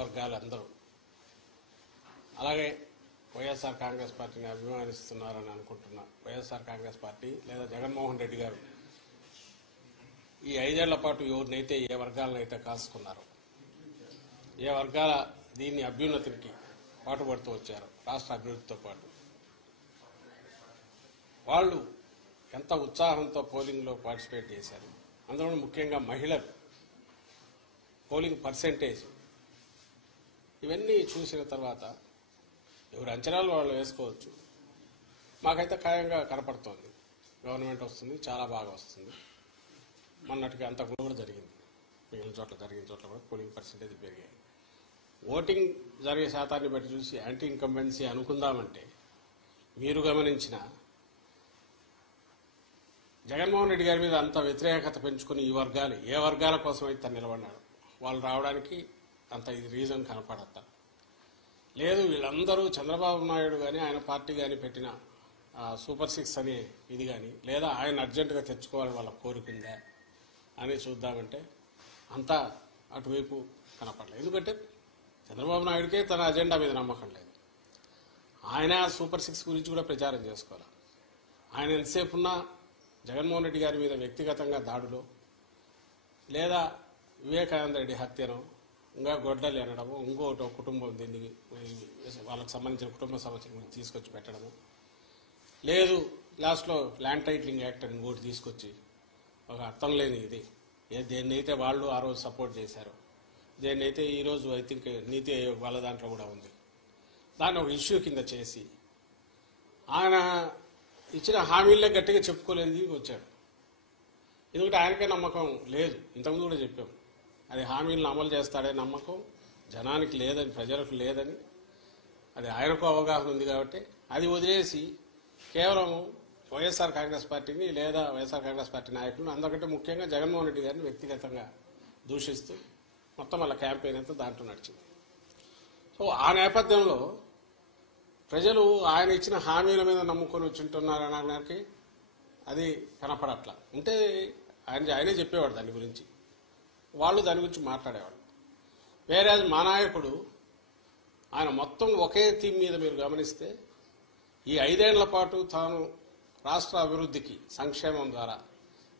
వర్గాలందరూ అలాగే వైఎస్ఆర్ కాంగ్రెస్ పార్టీని అభిమానిస్తున్నారని అనుకుంటున్నా. వైఎస్ఆర్ కాంగ్రెస్ పార్టీ లేదా జగన్మోహన్ రెడ్డి గారు ఈ 5 ఏళ్ల పాటు ఎవరినైతే ఏ వర్గాలనైతే కాసుకున్నారో, ఏ వర్గాల దీన్ని అభ్యున్నతికి పాటుపడుతూ వచ్చారో, రాష్ట్ర అభివృద్ధితో పాటు వాళ్ళు ఎంత ఉత్సాహంతో పోలింగ్లో పార్టిసిపేట్ చేశారు. అందులో ముఖ్యంగా మహిళలు పోలింగ్ పర్సెంటేజ్ ఇవన్నీ చూసిన తర్వాత ఎవరు అంచనాలు వాళ్ళు వేసుకోవచ్చు. మాకైతే ఖాయంగా కనపడుతోంది గవర్నమెంట్ వస్తుంది, చాలా బాగా వస్తుంది. మొన్నటికి అంత కూడా జరిగింది, మిగిలిన చోట్ల జరిగిన చోట్ల కూడా పోలింగ్ పర్సెంటేజ్ పెరిగాయి. ఓటింగ్ జరిగే శాతాన్ని బట్టి చూసి యాంటీ ఇన్కంబెన్సీ అనుకుందామంటే మీరు గమనించిన జగన్మోహన్ రెడ్డి గారి మీద అంత వ్యతిరేకత పెంచుకుని ఈ వర్గాలు ఏ వర్గాల కోసం అయితే నిలబడినాడు వాళ్ళు రావడానికి అంత ఇది రీజన్ కనపడతా లేదు. వీళ్ళందరూ చంద్రబాబు నాయుడు కానీ ఆయన పార్టీ కానీ పెట్టిన సూపర్ 6 అనే ఇది కానీ లేదా ఆయన అర్జెంటుగా తెచ్చుకోవాలని వాళ్ళ కోరికుందా అని చూద్దామంటే అంతా అటువైపు కనపడలేదు. ఎందుకంటే చంద్రబాబు నాయుడికే తన అజెండా మీద నమ్మకం లేదు. ఆయన సూపర్ 6 గురించి కూడా ప్రచారం చేసుకోవాలి. ఆయన ఎంతసేపు ఉన్నా జగన్మోహన్ రెడ్డి గారి మీద వ్యక్తిగతంగా దాడులు లేదా వివేకానంద రెడ్డి హత్యను ఇంకా గొడ్డలు అనడము, ఇంకోటి కుటుంబం దీన్ని వాళ్ళకి సంబంధించిన కుటుంబ సమస్యల గురించి తీసుకొచ్చి పెట్టడము, లేదు లాస్ట్లో ల్యాండ్ టైటిలింగ్ యాక్ట్ అని ఇంకోటి తీసుకొచ్చి ఒక అర్థం లేని ఇది దేన్నైతే వాళ్ళు ఆ రోజు సపోర్ట్ చేశారో, దేన్నైతే ఈరోజు ఐ థింక్ నీతి ఆయోగ్ వాళ్ళ దాంట్లో కూడా ఉంది, దాన్ని ఒక ఇష్యూ కింద చేసి ఆయన ఇచ్చిన హామీలనే గట్టిగా చెప్పుకోలేని వచ్చాడు. ఎందుకంటే ఆయనకే నమ్మకం లేదు. ఇంతకుముందు కూడా చెప్పాం, అది హామీలను అమలు చేస్తాడే నమ్మకం జనానికి లేదని, ప్రజలకు లేదని. అది ఆయనకు అవగాహన ఉంది కాబట్టి అది వదిలేసి కేవలం వైఎస్ఆర్ కాంగ్రెస్ పార్టీని లేదా వైఎస్ఆర్ కాంగ్రెస్ పార్టీ నాయకులను అందరికంటే ముఖ్యంగా జగన్మోహన్ రెడ్డి గారిని వ్యక్తిగతంగా దూషిస్తూ మొత్తం వాళ్ళ క్యాంపెయిన్ అంతా దాంట్లో నడిచింది. సో ఆ నేపథ్యంలో ప్రజలు ఆయన ఇచ్చిన హామీల మీద నమ్ముకొని వచ్చింటున్నారనడానికి అది కనపడట్లా. ఉంటే ఆయనే చెప్పేవాడు దాని గురించి, వాళ్ళు దాని గురించి మాట్లాడేవాడు. వేరే మా నాయకుడు ఆయన మొత్తం ఒకే థీమ్ మీద మీరు గమనిస్తే ఈ 5 ఏళ్ల పాటు తాను రాష్ట్ర అభివృద్ధికి సంక్షేమం ద్వారా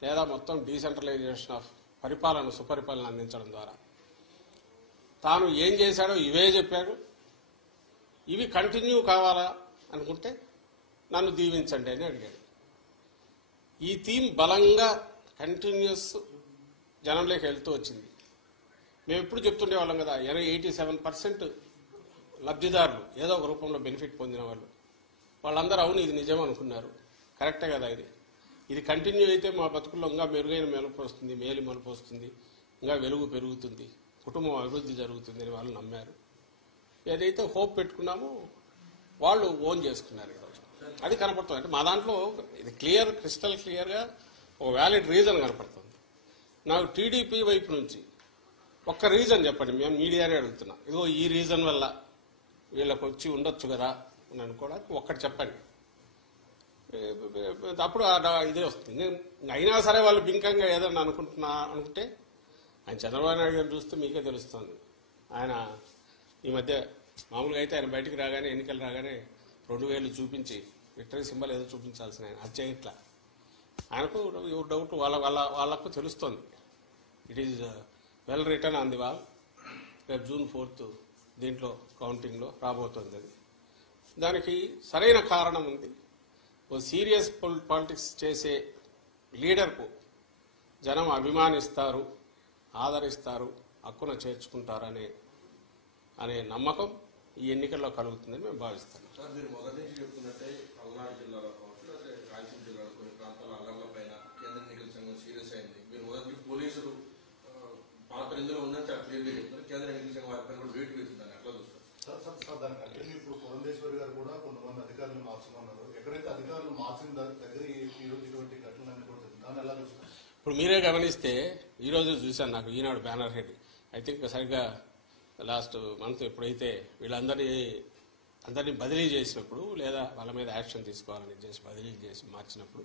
లేదా మొత్తం డీసెంట్రలైజేషన్ ఆఫ్ పరిపాలన సుపరిపాలన అందించడం ద్వారా తాను ఏం చేశాడో ఇవే చెప్పాడు. ఇవి కంటిన్యూ కావాలా అనుకుంటే నన్ను దీవించండి అని అడిగాడు. ఈ థీమ్ బలంగా కంటిన్యూస్ జనంలోకి వెళ్తూ వచ్చింది. మేము ఎప్పుడు చెప్తుండేవాళ్ళం కదా, 87% లబ్ధిదారులు ఏదో ఒక రూపంలో బెనిఫిట్ పొందిన వాళ్ళందరూ అవును ఇది నిజం అనుకున్నారు. కరెక్టే కదా, ఇది కంటిన్యూ అయితే మా బతుకుల్లో ఇంకా మెరుగైన మెలుపు వస్తుంది, మేలు మలుపు వస్తుంది, ఇంకా వెలుగు పెరుగుతుంది, కుటుంబం అభివృద్ధి జరుగుతుంది అని వాళ్ళు నమ్మారు. ఏదైతే హోప్ పెట్టుకున్నామో వాళ్ళు ఓన్ చేసుకున్నారు ఈరోజు. అది కనపడుతుంది. అంటే మా దాంట్లో ఇది క్రిస్టల్ క్లియర్గా ఒక వ్యాలిడ్ రీజన్ కనపడుతుంది. నాకు టీడీపీ వైపు నుంచి ఒక్క రీజన్ చెప్పండి, మేము మీడియానే అడుగుతున్నాం, ఇదిగో ఈ రీజన్ వల్ల వీళ్ళకి వచ్చి ఉండొచ్చు కదా అని అనుకోవడానికి ఒక్కటి చెప్పండి. అప్పుడు ఇదే వస్తుంది. అయినా సరే వాళ్ళు బింకంగా ఏదన్నా అనుకుంటే ఆయన చంద్రబాబు నాయుడు గారిని చూస్తే మీకే తెలుస్తుంది. ఆయన ఈ మధ్య మామూలుగా అయితే ఆయన బయటికి రాగానే ఎన్నికలు రాగానే 2000 చూపించి విక్టరీ సింబల్ ఏదో చూపించాల్సిన ఆయన అది చేయట్లా. ఆయనకు ఎవరు డౌట్ వాళ్ళకు తెలుస్తోంది. It is well return on the wall. రేపు June 4th దీంట్లో కౌంటింగ్లో రాబోతోంది. అది దానికి సరైన కారణం ఉంది. ఓ సీరియస్ పాలిటిక్స్ చేసే లీడర్కు జనం అభిమానిస్తారు, ఆదరిస్తారు, హక్కున చేర్చుకుంటారు అనే నమ్మకం ఈ ఎన్నికల్లో కలుగుతుందని మేము భావిస్తాం. సార్, మీరు మొదటి నుంచి చెప్తున్నట్టే పల్నాడు జిల్లాలో కావచ్చు లేదా రాయలసీమ జిల్లాలో కొన్ని ప్రాంతాల అల్లర్ల పైన కేంద్ర ఎన్నికల సంఘం సీరియస్ అయింది. మీరు మొదటి పోలీసులు పాత్ర ఇందులో ఉందని చాలా క్లియర్గా చెప్తున్నారు. కేంద్ర ఎన్నికల సంఘం వారిపైన కూడా వెయిట్ వేసిందని ఎట్లా చూస్తారు? సార్ దానికంటే ఇప్పుడు పురంధేశ్వరి గారు కూడా కొంతమంది అధికారులు మార్చమన్నారు. ఎక్కడైతే అధికారులు మార్చిన దగ్గర ఇటువంటి ఘటనలన్నీ కూడా దాన్ని ఎలా చూస్తారు? ఇప్పుడు మీరే గమనిస్తే ఈరోజు చూశాను, నాకు ఈనాడు బ్యానర్ హెడ్ ఐ థింక్ సరిగ్గా లాస్ట్ మంత్ ఎప్పుడైతే అందరినీ బదిలీ చేసినప్పుడు లేదా వాళ్ళ మీద యాక్షన్ తీసుకోవాలని చేసి బదిలీ చేసి మార్చినప్పుడు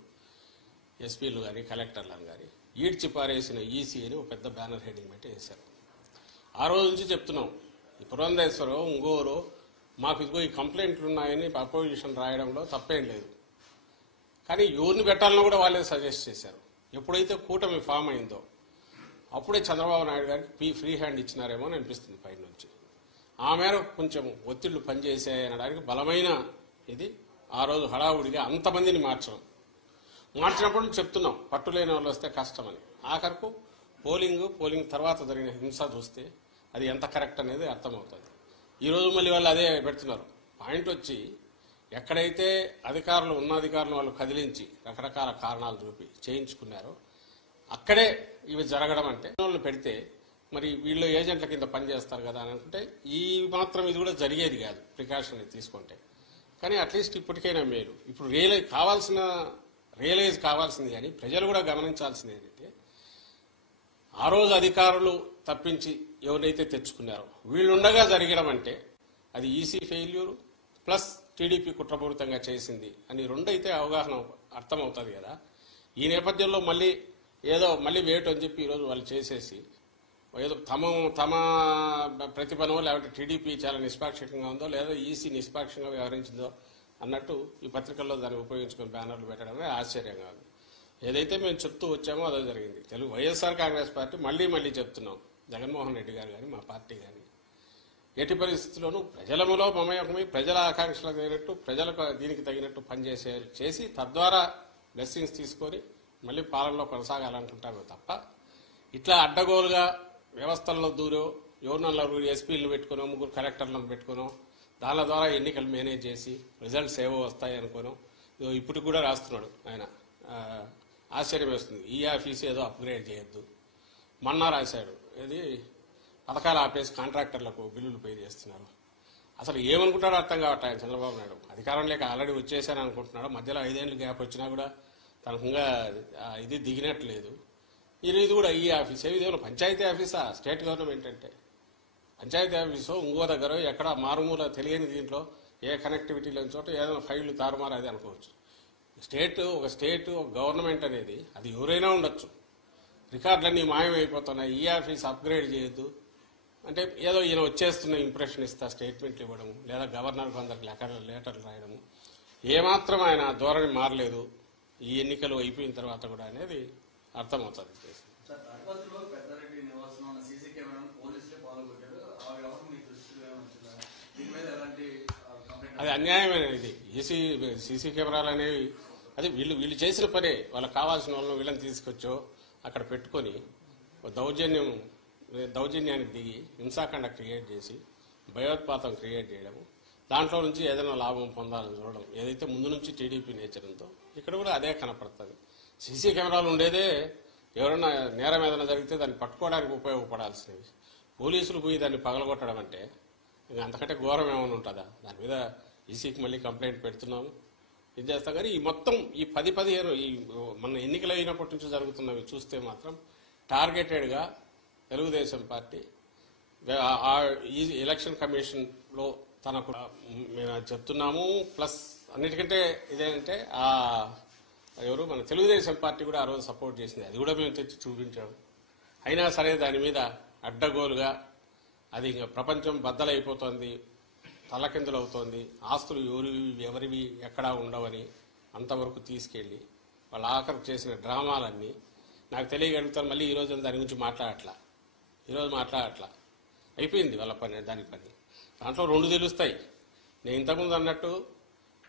ఎస్పీలు కానీ కలెక్టర్లను కానీ ఈడ్చి పారేసిన ఈసీ అని ఒక పెద్ద బ్యానర్ హెడ్డింగ్ పెట్టి వేశారు. ఆ రోజు నుంచి చెప్తున్నాం ఈ పురంధేశ్వరం ఇంకోరు మాకు ఇదిగో ఈ కంప్లైంట్లు ఉన్నాయని అపోజిషన్ రాయడంలో తప్పేం లేదు. కానీ ఎవరిని పెట్టాలని కూడా వాళ్ళే సజెస్ట్ చేశారు. ఎప్పుడైతే కూటమి ఫామ్ అయిందో అప్పుడే చంద్రబాబు నాయుడు గారికి ఫ్రీ హ్యాండ్ ఇచ్చినారేమో అని అనిపిస్తుంది పై నుంచి. ఆ మేర కొంచెం ఒత్తిళ్లు పనిచేసాయనడానికి బలమైన ఇది ఆ రోజు హడావుడిగా అంతమందిని మార్చినప్పుడు చెప్తున్నాం పట్టులేని వాళ్ళు వస్తే కష్టమని. ఆఖరకు పోలింగ్ తర్వాత జరిగిన హింస చూస్తే అది ఎంత కరెక్ట్ అనేది అర్థమవుతుంది. ఈరోజు మళ్ళీ వాళ్ళు అదే పెడుతున్నారు. పాయింట్ వచ్చి ఎక్కడైతే అధికారులు ఉన్న అధికారులను వాళ్ళు కదిలించి రకరకాల కారణాలు చూపి చేయించుకున్నారో అక్కడే ఇవి జరగడం అంటే వాళ్ళు పెడితే మరి వీళ్ళు ఏజెంట్ల కింద పనిచేస్తారు కదా అని అనుకుంటే ఈ మాత్రం ఇది కూడా జరిగేది కాదు ప్రికాషన్ తీసుకుంటే. కానీ అట్లీస్ట్ ఇప్పటికైనా మేలు. ఇప్పుడు రియలైజ్ కావాల్సింది కానీ ప్రజలు కూడా గమనించాల్సింది ఏంటంటే ఆ రోజు అధికారులు తప్పించి ఎవరైతే తెచ్చుకున్నారో వీళ్ళుండగా జరగడం అంటే అది ఈసీ ఫెయిల్యూర్ ప్లస్ టీడీపీ కుట్రపూరితంగా చేసింది అని రెండైతే అవగాహన అర్థమవుతుంది కదా. ఈ నేపథ్యంలో మళ్ళీ వేటు అని చెప్పి ఈరోజు వాళ్ళు చేసేసి ఏదో తమ ప్రతిభనో లేకపోతే టీడీపీ చాలా నిష్పాక్షికంగా ఉందో లేదా ఈసీ నిష్పాక్షంగా వ్యవహరించిందో అన్నట్టు ఈ పత్రికల్లో దాన్ని ఉపయోగించుకుని బ్యానర్లు పెట్టడమే ఆశ్చర్యంగా ఉంది. ఏదైతే మేము చెప్తూ వచ్చామో అదే జరిగింది. వైఎస్ఆర్ కాంగ్రెస్ పార్టీ మళ్ళీ చెప్తున్నాం, జగన్మోహన్ రెడ్డి గారు కానీ మా పార్టీ కానీ ఎట్టి పరిస్థితుల్లోనూ ప్రజలములో మమేకమై ప్రజల ఆకాంక్షలకు తగినట్టు ప్రజలకు దీనికి తగినట్టు చేసి తద్వారా బ్లెస్సింగ్స్ తీసుకొని మళ్ళీ పాలనలో కొనసాగాలనుకుంటామే తప్ప ఇట్లా అడ్డగోలుగా వ్యవస్థల్లో దూరో ఎవరినో ఎస్పీలను పెట్టుకునో 3 కలెక్టర్లను పెట్టుకునో దాని ద్వారా ఎన్నికలు మేనేజ్ చేసి రిజల్ట్స్ ఏవో వస్తాయి అనుకోను ఇప్పుడు కూడా రాస్తున్నాడు ఆయన. ఆశ్చర్యం వేస్తుంది. ఈ ఆఫీసు ఏదో అప్గ్రేడ్ చేయొద్దు మొన్న రాశాడు. ఇది పథకాలు ఆపేసి కాంట్రాక్టర్లకు బిల్లులు పే చేస్తున్నారు. అసలు ఏమనుకుంటాడో అర్థం కావట్లేదు ఆయన చంద్రబాబు నాయుడు. అధికారం లేక ఆల్రెడీ వచ్చేసాను అనుకుంటున్నాడు. మధ్యలో 5 ఏళ్ళు గ్యాప్ వచ్చినా కూడా తనకుంగా ఇది దిగినట్లేదు. ఇది కూడా ఈ ఆఫీస్ ఇదేమో పంచాయతీ ఆఫీసా స్టేట్ గవర్నమెంట్ అంటే? పంచాయతీ ఆఫీసు ఇంకో దగ్గర ఎక్కడ మారుమూల తెలియని దీంట్లో ఏ కనెక్టివిటీ లేని చోట ఏదైనా ఫైళ్లు తారుమారు అది అనుకోవచ్చు. ఒక గవర్నమెంట్ అనేది అది ఎవరైనా ఉండొచ్చు. రికార్డులన్నీ మాయమైపోతున్నాయి. ఈ ఆఫీస్ అప్గ్రేడ్ చేయొద్దు అంటే ఏదో ఈయన వచ్చేస్తున్న ఇంప్రెషన్ ఇస్తా స్టేట్మెంట్లు ఇవ్వడము లేదా గవర్నర్కి అందరికి లెటర్లు రాయడము. ఏమాత్రం ఆయన ధోరణి మారలేదు ఈ ఎన్నికలు అయిపోయిన తర్వాత కూడా అనేది అర్థమవుతుంది. అది అన్యాయమైన ఇది. సీసీ కెమెరాలు అనేవి అది వీళ్ళు చేసిన పనే. వాళ్ళకి కావాల్సిన వాళ్ళని వీళ్ళని తీసుకొచ్చో అక్కడ పెట్టుకొని దౌర్జన్యానికి దిగి హింసాకాండ క్రియేట్ చేసి భయోత్పాతం క్రియేట్ చేయడము, దాంట్లో నుంచి ఏదైనా లాభం పొందాలని చూడడం ఏదైతే ముందు నుంచి టీడీపీ నేచర్ ఉందో ఇక్కడ కూడా అదే కనపడుతుంది. సీసీ కెమెరాలు ఉండేదే ఎవరైనా నేరం ఏదైనా జరిగితే దాన్ని పట్టుకోవడానికి ఉపయోగపడాల్సినవి. పోలీసులు పోయి దాన్ని పగలగొట్టడం అంటే ఇంకా అంతకంటే ఘోరం ఏమైనా ఉంటుందా? దాని మీద ఈసీకి మళ్ళీ కంప్లైంట్ పెడుతున్నాము, ఇది చేస్తాం. కానీ ఈ మొత్తం ఈ 10-15 ఈ మన ఎన్నికలు అయినప్పటి నుంచి జరుగుతున్నవి చూస్తే మాత్రం టార్గెటెడ్గా తెలుగుదేశం పార్టీ ఈ ఎలక్షన్ కమిషన్లో తనకు మేము చెప్తున్నాము. ప్లస్ అన్నిటికంటే ఇదేంటే ఎవరు మన తెలుగుదేశం పార్టీ కూడా ఆ రోజు సపోర్ట్ చేసింది. అది కూడా మేము తెచ్చి చూపించాము. అయినా సరే దాని మీద అడ్డగోలుగా అది ఇంకా ప్రపంచం బద్దలైపోతుంది, తలకిందులు అవుతోంది, ఆస్తులు ఎవరివి ఎక్కడా ఉండవని అంతవరకు తీసుకెళ్లి వాళ్ళ ఆఖరు చేసిన డ్రామాలన్నీ నాకు తెలియగలుగుతాను. మళ్ళీ ఈరోజు దాని గురించి మాట్లాడట్లా అయిపోయింది వాళ్ళ పని. దాని పని దాంట్లో 2 తెలుస్తాయి. నేను ఇంతకుముందు అన్నట్టు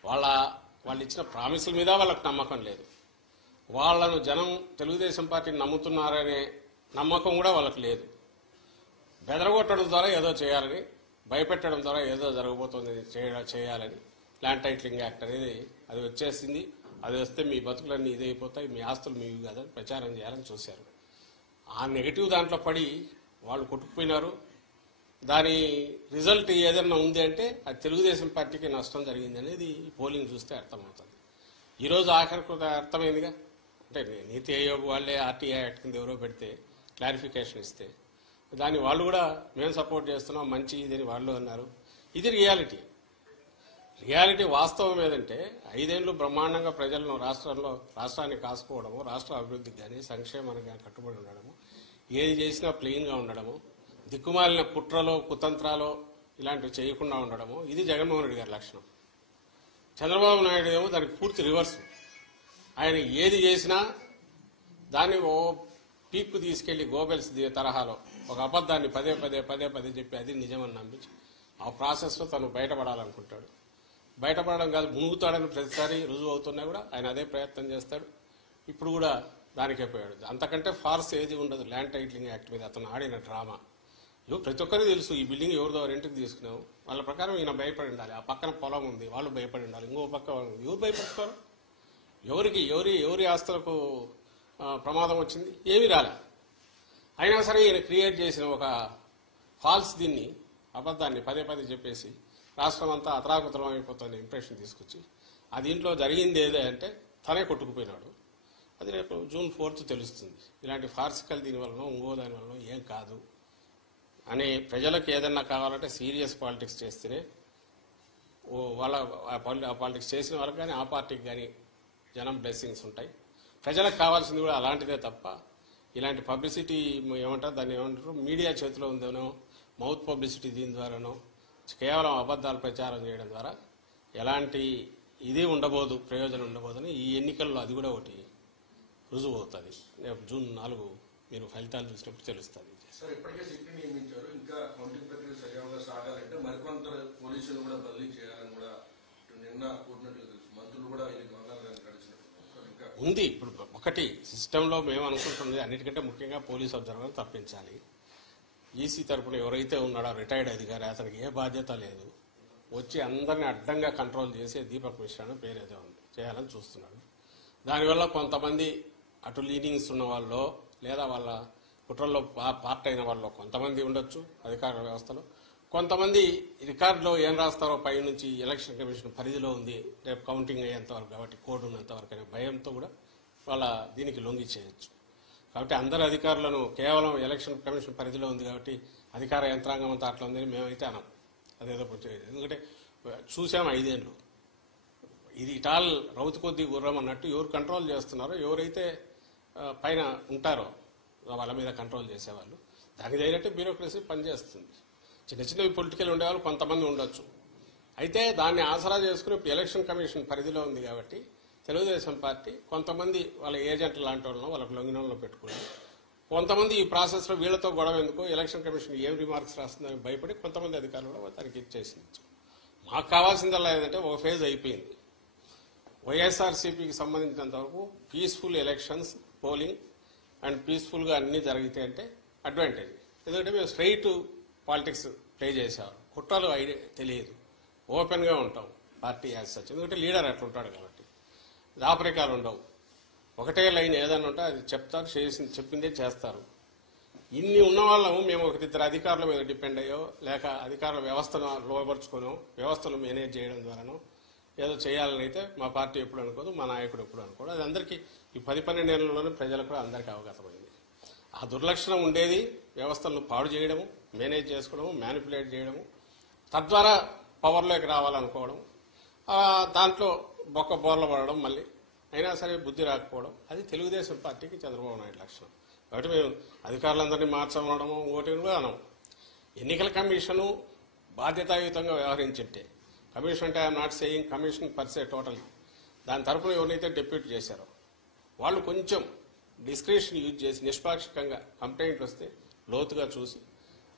వాళ్ళు ఇచ్చిన ప్రామిసుల మీద వాళ్ళకి నమ్మకం లేదు. వాళ్ళను జనం తెలుగుదేశం పార్టీని నమ్ముతున్నారనే నమ్మకం కూడా వాళ్ళకి లేదు. బెదరగొట్టడం ద్వారా ఏదో చేయాలని, భయపెట్టడం ద్వారా ఏదో జరగబోతుంది చేయాలని ల్యాండ్ టైటిలింగ్ యాక్ట్ అనేది అది వచ్చేసింది. అది వస్తే మీ బతుకులన్నీ ఇదైపోతాయి, మీ ఆస్తులు మీవి కాదని ప్రచారం చేయాలని చూశారు. ఆ నెగిటివ్ దాంట్లో పడి వాళ్ళు కొట్టుకుపోయినారు. దాని రిజల్ట్ ఏదైనా ఉంది అంటే అది తెలుగుదేశం పార్టీకి నష్టం జరిగింది అనేది పోలింగ్ చూస్తే అర్థమవుతుంది. ఈరోజు ఆఖరికి అర్థమైందిగా. అంటే నీతి ఆయోగ్ వాళ్ళే ఆర్టీఐ యాక్ట్ కింద ఎవరో పెడితే క్లారిఫికేషన్ ఇస్తే దాన్ని వాళ్ళు కూడా మేము సపోర్ట్ చేస్తున్నాం మంచి ఇదని వాళ్ళు అన్నారు. ఇది రియాలిటీ వాస్తవం ఏదంటే 5 ఏళ్ళు బ్రహ్మాండంగా ప్రజలను రాష్ట్రాన్ని కాసుకోవడము, రాష్ట్ర అభివృద్ధికి కానీ సంక్షేమానికి కానీ కట్టుబడి ఉండడము, ఏది చేసినా ప్లెయిన్గా ఉండడము, దిక్కుమాలిన కుట్రలో కుతంత్రాలో ఇలాంటివి చేయకుండా ఉండడము ఇది జగన్మోహన్ రెడ్డి గారి లక్షణం. చంద్రబాబు నాయుడు ఏమో దానికి పూర్తి రివర్స్. ఆయన ఏది చేసినా దాన్ని ఓ పీక్కు తీసుకెళ్లి గోబెల్స్ తరహాలో ఒక అబద్ధాన్ని పదే పదే చెప్పి అది నిజమని నమ్మించి ఆ ప్రాసెస్లో తను బయటపడాలనుకుంటాడు. బయటపడడం కాదు, మునుగుతాడని ప్రతిసారి రుజువు అవుతున్నా కూడా ఆయన అదే ప్రయత్నం చేస్తాడు. ఇప్పుడు కూడా దానికే పోయాడు. అంతకంటే ఫార్స్ ఏది ఉండదు. ల్యాండ్ టైటిలింగ్ యాక్ట్ మీద అతను ఆడిన డ్రామా ప్రతి ఒక్కరికి తెలుసు. ఈ బిల్డింగ్ ఎవరిదో రెంట్కి తీసుకున్నావు, వాళ్ళ ప్రకారం ఈయన భయపడి ఉండాలి. ఆ పక్కన పొలం ఉంది, వాళ్ళు భయపడి ఉండాలి. ఇంకో పక్క ఎవరు భయపడతారు? ఎవరి ఆస్తులకు ప్రమాదం వచ్చింది? ఏమీ రాలే. అయినా సరే ఈయన క్రియేట్ చేసిన ఒక ఫాల్స్ దీన్ని అబద్ధాన్ని పదే చెప్పేసి రాష్ట్రం అంతా అతరాకుతరం అయిపోతున్న ఇంప్రెషన్ తీసుకొచ్చి ఆ దీంట్లో జరిగింది ఏదే అంటే తనే కొట్టుకుపోయినాడు. అది రేపు June 4th తెలుస్తుంది. ఇలాంటి ఫార్సికల్ దీనివల్ల ఇంకో దాని వల్ల ఏం కాదు అని ప్రజలకు ఏదన్నా కావాలంటే సీరియస్ పాలిటిక్స్ చేస్తేనే వాళ్ళ ఆ పాలిటిక్స్ చేసిన వాళ్ళకి కానీ ఆ పార్టీకి కానీ జనం బ్లెస్సింగ్స్ ఉంటాయి. ప్రజలకు కావాల్సింది కూడా అలాంటిదే తప్ప ఇలాంటి పబ్లిసిటీ ఏమంటారు, దాన్ని ఏమంటారు, మీడియా చేతిలో ఉందనో మౌత్ పబ్లిసిటీ దీని ద్వారానో కేవలం అబద్ధాలు ప్రచారం చేయడం ద్వారా ఎలాంటి ఇది ఉండబోదు, ప్రయోజనం ఉండబోదని ఈ ఎన్నికల్లో అది కూడా ఒకటి రుజువు అవుతుంది. రేపు June 4 మీరు ఫలితాలు చూసినప్పుడు తెలుస్తుంది. సార్, ఇప్పటికే సిట్ని నియమించారు. ఇంకా కౌంటింగ్ ప్రక్రియ సజావుగా సాగాలంటే మరికొంత పోలీసులు కూడా బదిలీ చేయాలని కూడా నిన్న కూడినట్లు తెలుసు. మంత్రులు కూడా ఇది ఉంది. ఇప్పుడు ఒకటి సిస్టంలో మేము అనుకుంటుంది అన్నిటికంటే ముఖ్యంగా పోలీస్ అబ్జర్వర్ తప్పించాలి. ఈసీ తరఫున ఎవరైతే ఉన్నాడో రిటైర్డ్ అధికారి అతనికి ఏ బాధ్యత లేదు. వచ్చి అందరినీ అడ్డంగా కంట్రోల్ చేసే దీపక్ మిశ్రా అని పేరు ఏదో ఉంది చేయాలని చూస్తున్నాడు. దానివల్ల కొంతమంది అటు లీనింగ్స్ ఉన్న వాళ్ళు లేదా వాళ్ళ కుట్రల్లో పార్ట్ అయిన వాళ్ళు కొంతమంది ఉండొచ్చు అధికార వ్యవస్థలో. కొంతమంది రికార్డులో ఏం రాస్తారో పై నుంచి ఎలక్షన్ కమిషన్ పరిధిలో ఉంది, రేపు కౌంటింగ్ అయ్యేంతవరకు కాబట్టి కోడ్ ఉన్నంతవరకు అనే భయంతో కూడా వాళ్ళ దీనికి లొంగి చేయొచ్చు. కాబట్టి అందరు అధికారులను కేవలం ఎలక్షన్ కమిషన్ పరిధిలో ఉంది కాబట్టి అధికార యంత్రాంగం అంతా అట్లా ఉందని మేమైతే అనం. అదేదో ఎందుకంటే చూసాము 5 ఏళ్ళు ఇది ఇటాల్ రౌతు కొద్ది గుర్రం అన్నట్టు ఎవరు కంట్రోల్ చేస్తున్నారో, ఎవరైతే పైన ఉంటారో వాళ్ళ మీద కంట్రోల్ చేసేవాళ్ళు దానికి తగినట్టు బ్యూరోక్రసీ పనిచేస్తుంది. చిన్నవి పొలిటికల్ ఉండేవాళ్ళు కొంతమంది ఉండొచ్చు. అయితే దాన్ని ఆసరా చేసుకుని ఎలక్షన్ కమిషన్ పరిధిలో ఉంది కాబట్టి తెలుగుదేశం పార్టీ కొంతమంది వాళ్ళ ఏజెంట్లు లాంటి వాళ్ళను వాళ్ళకు లొంగినంలో పెట్టుకుని కొంతమంది ఈ ప్రాసెస్లో వీళ్లతో గొడవ ఎందుకో ఎలక్షన్ కమిషన్ ఏం రిమార్క్స్ రాస్తుందని భయపడి కొంతమంది అధికారులు కూడా దానికి ఇచ్చేసింది. మాకు కావాల్సిందల్లా ఏంటంటే ఒక ఫేజ్ అయిపోయింది. వైఎస్ఆర్సీపీకి సంబంధించినంత వరకు పీస్ఫుల్ ఎలక్షన్స్ పోలింగ్ అండ్ పీస్ఫుల్గా అన్నీ జరిగితే అంటే అడ్వాంటేజ్. ఎందుకంటే మేము స్ట్రైట్ పాలిటిక్స్ ప్లే చేసేవారు, కుట్రలు తెలియదు, ఓపెన్గా ఉంటాం పార్టీ యాజ్ సచ్. ఎందుకంటే లీడర్ అట్లా ఉంటాడు కాబట్టి దాపరికాలు ఉండవు. ఒకటే లైన్ ఏదైనా ఉంటే అది చెప్తారు, చెప్పిందే చేస్తారు. ఇన్ని ఉన్న వాళ్ళము మేము ఒకరిద్దరు అధికారుల మీద డిపెండ్ అయ్యో లేక అధికారుల వ్యవస్థను లోపరుచుకోనో వ్యవస్థను మేనేజ్ చేయడం ద్వారానో ఏదో చేయాలని అయితే మా పార్టీ ఎప్పుడు అనుకోదు, మా నాయకుడు ఎప్పుడు అనుకోడు. అది అందరికీ ఈ 10-12 ఏళ్లలోనే ప్రజలకు కూడా అందరికీ అవగతమైంది. ఆ దుర్లక్షణం ఉండేది వ్యవస్థలను పాడు చేయడము, మేనేజ్ చేసుకోవడము, మ్యానిపులేట్ చేయడము, తద్వారా పవర్లోకి రావాలనుకోవడం, దాంట్లో బోర్ల పడడం, మళ్ళీ అయినా సరే బుద్ధి రాకపోవడం, అది తెలుగుదేశం పార్టీకి చంద్రబాబు నాయుడు లక్షణం. కాబట్టి మేము అధికారులందరినీ మార్చమనడము ఓటు కూడా అనం. ఎన్నికల కమిషను బాధ్యతాయుతంగా వ్యవహరించింటే, కమిషన్ అంటే I'm not saying commission per se total, దాని తరఫున ఎవరైతే డెప్యూట్ చేశారో వాళ్ళు కొంచెం డిస్క్రిషన్ యూజ్ చేసి నిష్పాక్షికంగా కంప్లైంట్ వస్తే లోతుగా చూసి,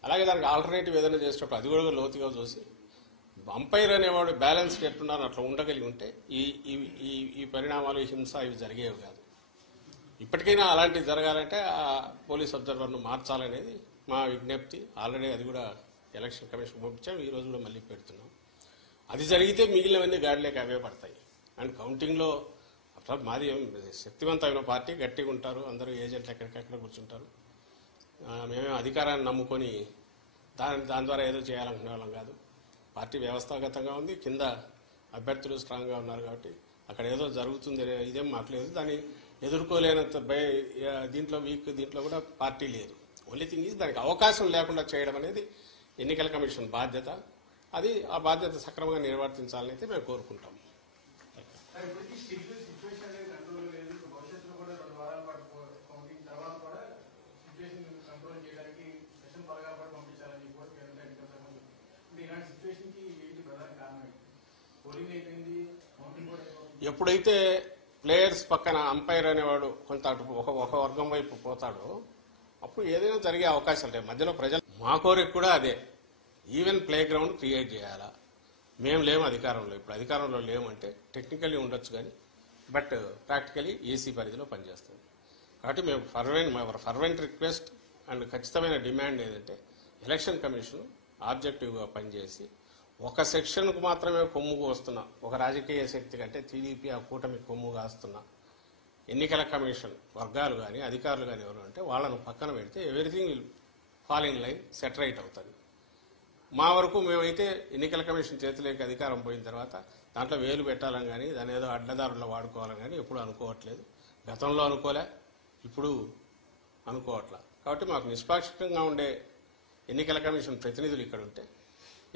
అలాగే దానికి ఆల్టర్నేటివ్ ఏదైనా చేసేటప్పుడు అది కూడా లోతుగా చూసి, అంపైర్ అనేవాడు బ్యాలెన్స్డ్ ఎట్టున్నారు అట్లా ఉండగలిగి ఉంటే ఈ పరిణామాలు, హింస ఇవి జరిగేవి కాదు. ఇప్పటికైనా అలాంటివి జరగాలంటే ఆ పోలీస్ అబ్జర్వర్ను మార్చాలనేది మా విజ్ఞప్తి. ఆల్రెడీ అది కూడా ఎలక్షన్ కమిషన్ పంపించాం, ఈ రోజు కూడా మళ్ళీ పెడుతున్నాం. అది జరిగితే మిగిలినవన్నీ గాడిలోకి అవే పడతాయి. అండ్ కౌంటింగ్లో అట్లా మాది శక్తివంతమైన పార్టీ, గట్టిగా ఉంటారు, అందరూ ఏజెంట్లు ఎక్కడికెక్కడ కూర్చుంటారు. మేమే అధికారాన్ని నమ్ముకొని దాని ద్వారా ఏదో చేయాలనుకునే వాళ్ళం కాదు. పార్టీ వ్యవస్థాగతంగా ఉంది, కింద అభ్యర్థులు స్ట్రాంగ్గా ఉన్నారు కాబట్టి అక్కడ ఏదో జరుగుతుంది ఇదేం మాట్లేదు. దాన్ని ఎదుర్కోలేనంత దీంట్లో వీక్ దీంట్లో కూడా పార్టీ లేదు. ఓన్లీ థింగ్ ఈజ్ దానికి అవకాశం లేకుండా చేయడం అనేది ఎన్నికల కమిషన్ బాధ్యత. అది ఆ బాధ్యత సక్రమంగా నిర్వర్తించాలని అయితే మేము కోరుకుంటాం. భవిష్యత్తులో కూడా 2 వారాల పాటు కౌంటింగ్ తర్వాత కూడా సిచ్యువేషన్ కంట్రోల్ చేయడానికి సెషన్ బాగా ఎప్పుడైతే ప్లేయర్స్ పక్కన అంపైర్ అనేవాడు కొంత అటు ఒక వర్గం వైపు పోతాడో అప్పుడు ఏదైనా జరిగే అవకాశాలు లేవు. మధ్యలో ప్రజలు మా కోరిక కూడా అదే, ఈవెన్ ప్లే గ్రౌండ్ క్రియేట్ చేయాలా. మేము లేము అధికారంలో, ఇప్పుడు అధికారంలో లేమంటే టెక్నికల్లీ ఉండొచ్చు కానీ బట్ ప్రాక్టికలీ ఏసీ పరిధిలో పనిచేస్తుంది. కాబట్టి మేము ఫర్వెంట్ రిక్వెస్ట్ అండ్ ఖచ్చితమైన డిమాండ్ ఏంటంటే ఎలక్షన్ కమిషన్ ఆబ్జెక్టివ్గా పనిచేసి ఒక సెక్షన్కు మాత్రమే కొమ్ము వస్తున్న ఒక రాజకీయ శక్తి కంటే టీడీపీ ఆ కూటమి కొమ్ము కాస్తున్న ఎన్నికల కమిషన్ వర్గాలు కానీ అధికారులు కానీ ఎవరు అంటే వాళ్ళను పక్కన పెడితే everything will fall in line, set right అవుతుంది. మా వరకు మేమైతే ఎన్నికల కమిషన్ చేతిలోకి అధికారం పోయిన తర్వాత దాంట్లో వేలు పెట్టాలని కానీ దాని ఏదో అడ్డదారుల్లో వాడుకోవాలని కానీ ఎప్పుడు అనుకోవట్లేదు. గతంలో అనుకోలే, ఇప్పుడు అనుకోవట్లా. కాబట్టి మాకు నిష్పాక్షికంగా ఉండే ఎన్నికల కమిషన్ ప్రతినిధులు ఇక్కడ ఉంటే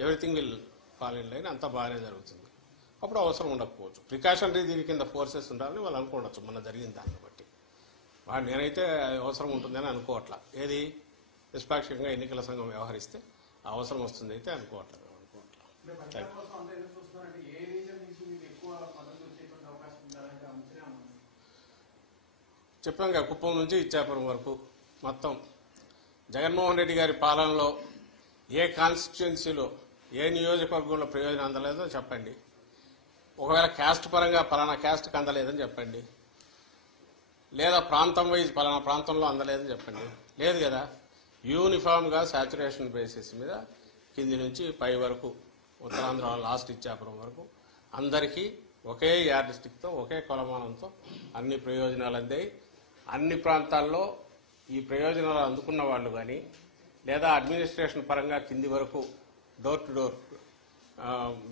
everything will fall in line, అంతా బాగానే జరుగుతుంది. అప్పుడు అవసరం ఉండకపోవచ్చు, ప్రికాషనరీ దీని కింద ఫోర్సెస్ ఉండాలని వాళ్ళు అనుకోవచ్చు. మొన్న జరిగిన దాన్ని బట్టి నేనైతే అవసరం ఉంటుందని అనుకోవట్లా. ఏది నిష్పాక్షికంగా ఎన్నికల సంఘం వ్యవహరిస్తే అవసరం వస్తుంది అయితే అనుకోవట్లేదు. చెప్పాం కదా, కుప్పం నుంచి ఇచ్చాపురం వరకు మొత్తం జగన్మోహన్ రెడ్డి గారి పాలనలో ఏ కాన్స్టిట్యుయెన్సీలో ఏ నియోజకవర్గంలో ప్రయోజనం అందలేదో చెప్పండి. ఒకవేళ క్యాస్ట్ పరంగా పలానా క్యాస్ట్కి అందలేదని చెప్పండి, లేదా ప్రాంతం వైజ్ పలానా ప్రాంతంలో అందలేదని చెప్పండి. లేదు కదా, యూనిఫామ్గా సాచురేషన్ బేసిస్ మీద కింది నుంచి పై వరకు ఉత్తరాంధ్ర లాస్ట్ ఇచ్చాపురం వరకు అందరికీ ఒకే యార్డ్ స్టిక్తో ఒకే కొలమానంతో అన్ని ప్రయోజనాలు అందాయి. అన్ని ప్రాంతాల్లో ఈ ప్రయోజనాలు అందుకున్న వాళ్ళు కానీ లేదా అడ్మినిస్ట్రేషన్ పరంగా కింది వరకు డోర్ టు డోర్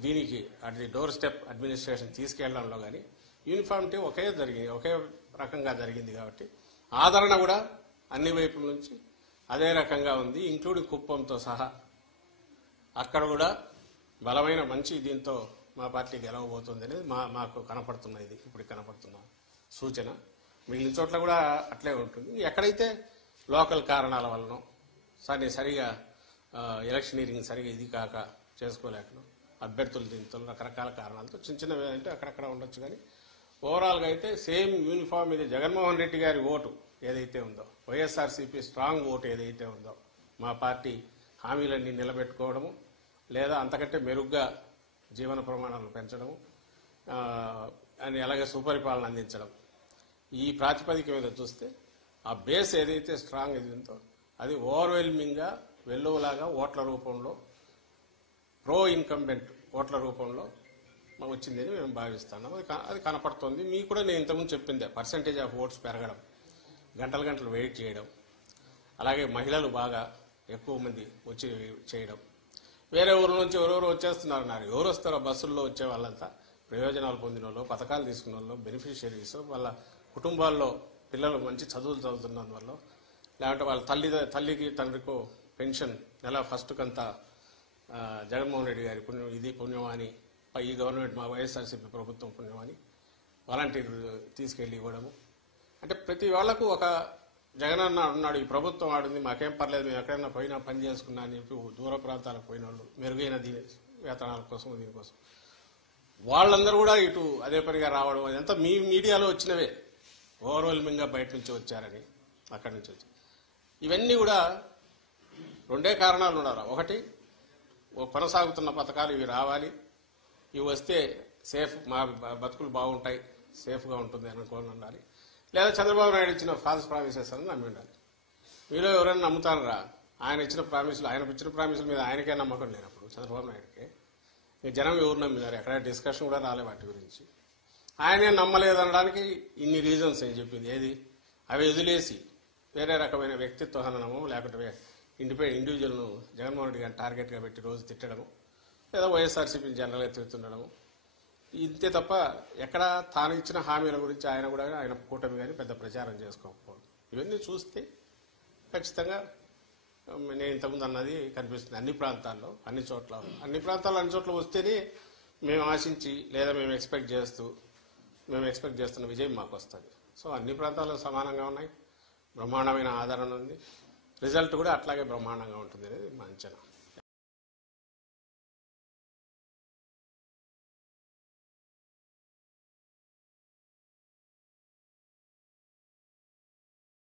దీనికి అది డోర్ స్టెప్ అడ్మినిస్ట్రేషన్ తీసుకెళ్లడంలో కానీ యూనిఫామిటీ ఒకే రకంగా జరిగింది. కాబట్టి ఆదరణ కూడా అన్ని వైపుల నుంచి అదే రకంగా ఉంది, ఇంక్లూడింగ్ కుప్పంతో సహా. అక్కడ కూడా బలమైన మంచి దీంతో మా పార్టీ గెలవబోతుంది అనేది మాకు కనపడుతున్నది, ఇప్పుడు కనపడుతున్న సూచన. మిగిలిన చోట్ల కూడా అట్లే ఉంటుంది. ఎక్కడైతే లోకల్ కారణాల వలన సరిగా ఎలక్షనీరింగ్ సరిగా ఇది కాక చేసుకోలేకను అభ్యర్థులు దీంతో రకరకాల కారణాలతో చిన్నవి అంటే అక్కడక్కడ ఉండొచ్చు. కానీ ఓవరాల్గా అయితే సేమ్ యూనిఫామ్ ఇది జగన్మోహన్ రెడ్డి గారి ఓటు ఏదైతే ఉందో, వైఎస్ఆర్సీపీ స్ట్రాంగ్ ఓటు ఏదైతే ఉందో, మా పార్టీ హామీలన్నీ నిలబెట్టుకోవడము లేదా అంతకంటే మెరుగ్గా జీవన ప్రమాణాలను పెంచడము అని అలాగే సుపరిపాలన అందించడం, ఈ ప్రాతిపదిక మీద చూస్తే ఆ బేస్ ఏదైతే స్ట్రాంగ్ ఇది ఉందో అది ఓవర్వెల్మింగ్గా వెల్లువలాగా ఓట్ల రూపంలో ప్రో ఇన్కంబెంట్ ఓట్ల రూపంలో వచ్చిందని మేము భావిస్తున్నాం. అది కనపడుతోంది. మీకు కూడా నేను ఇంతకుముందు చెప్పిందే, పర్సంటేజ్ ఆఫ్ ఓట్స్ పెరగడం, గంటలు వెయిట్ చేయడం, అలాగే మహిళలు బాగా ఎక్కువ మంది వచ్చి చేయడం, వేరే ఊరు నుంచి ఎవరెవరు వచ్చేస్తున్నారన్నారు. ఎవరు వస్తారో బస్సుల్లో వచ్చే వాళ్ళంతా ప్రయోజనాలు పొందిన వాళ్ళు, పథకాలు తీసుకున్న వాళ్ళు, బెనిఫిషియరీస్, వాళ్ళ కుటుంబాల్లో పిల్లలు మంచి చదువులు చదువుతున్నందువల్ల, లేదంటే వాళ్ళ తల్లికి తండ్రికో పెన్షన్ నెల ఫస్ట్కంతా జగన్మోహన్ రెడ్డి గారి పుణ్యం, ఇది పుణ్యమాని ఈ గవర్నమెంట్ మా వైఎస్ఆర్సీపీ ప్రభుత్వం పుణ్యమాని వాలంటీర్ తీసుకెళ్లి ఇవ్వడము. అంటే ప్రతి వాళ్లకు ఒక జగన్ అన్న ఉన్నాడు, ఈ ప్రభుత్వం ఆడింది, మాకేం పర్లేదు, మేము ఎక్కడైనా పోయినా పని చేసుకున్నా అని చెప్పి దూర ప్రాంతాలకు పోయిన వాళ్ళు, మెరుగైన వేతనాల కోసం దీనికోసం వాళ్ళందరూ కూడా ఇటు అదే పనిగా రావడం, అదంతా మీ మీడియాలో వచ్చినవే, ఓవర్వెల్మింగ్గా బయట నుంచి వచ్చారని అక్కడి నుంచి వచ్చి. ఇవన్నీ కూడా రెండే కారణాలు ఉండాలి. ఒకటి, కొనసాగుతున్న పథకాలు ఇవి రావాలి, ఇవి వస్తే సేఫ్, మా బతుకులు బాగుంటాయి, సేఫ్గా ఉంటుంది అనుకోని ఉండాలి. లేదా చంద్రబాబు నాయుడు ఇచ్చిన ఫాల్స్ ప్రామిసెస్ అని నమ్మి ఉండాలి. మీలో ఎవరైనా నమ్ముతారా? ఆయన ఇచ్చిన ప్రామిసుల మీద ఆయనకే నమ్మకం లేనప్పుడు చంద్రబాబు నాయుడుకే జనం ఎవరు నమ్మినారు? ఎక్కడ డిస్కషన్ కూడా రాలే వాటి గురించి. ఆయనే నమ్మలేదనడానికి ఇన్ని రీజన్స్ ఏం చెప్పింది. ఏది అవి వదిలేసి వేరే రకమైన వ్యక్తిత్వ హననము, లేకుంటే ఇండివిజువల్ను జగన్మోహన్ రెడ్డి గారిని టార్గెట్గా పెట్టి రోజు తిట్టడము, లేదా వైఎస్ఆర్సీపీని జనరల్గా తిరుగుతుండడము, ఇంతే తప్ప ఎక్కడ తాను ఇచ్చిన హామీల గురించి ఆయన కూడా ఆయన కూటమి కానీ పెద్ద ప్రచారం చేసుకోకపోవడం. ఇవన్నీ చూస్తే ఖచ్చితంగా నేను ఇంతకుముందు అన్నది కనిపిస్తుంది. అన్ని ప్రాంతాల్లో అన్ని చోట్ల వస్తేనే మేము ఆశించి లేదా మేము ఎక్స్పెక్ట్ చేస్తున్న విజయం మాకు వస్తుంది. సో అన్ని ప్రాంతాల్లో సమానంగా ఉన్నాయి, బ్రహ్మాండమైన ఆదరణ ఉంది, రిజల్ట్ కూడా అట్లాగే బ్రహ్మాండంగా ఉంటుంది అనేది మా అంచనా.